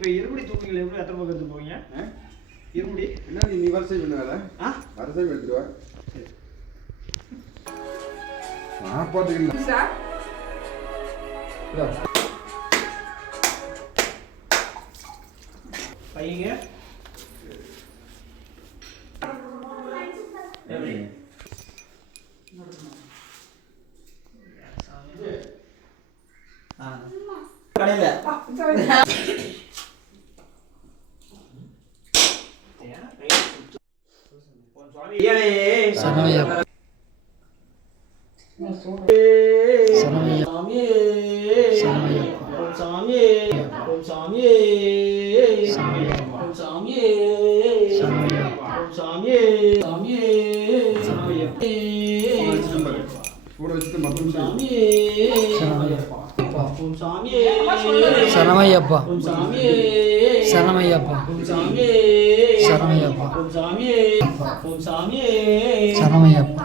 இப்போ இருமுடி தூக்குங்களா எப்படி எத்தனை பக்கம் எடுத்து போவீங்க? இருமுடி என்ன நீ வரிசை பண்ண வேலை வரிசை எடுத்துருவா சாப்பாட்டுக்கு சார் பையங்க எப்படி கடையில கூட வச்சுட்டு மத்தம் சரணமையப்பா சரணமையப்பா சரணமையப்பா சரணமையப்பா சரணமையப்பா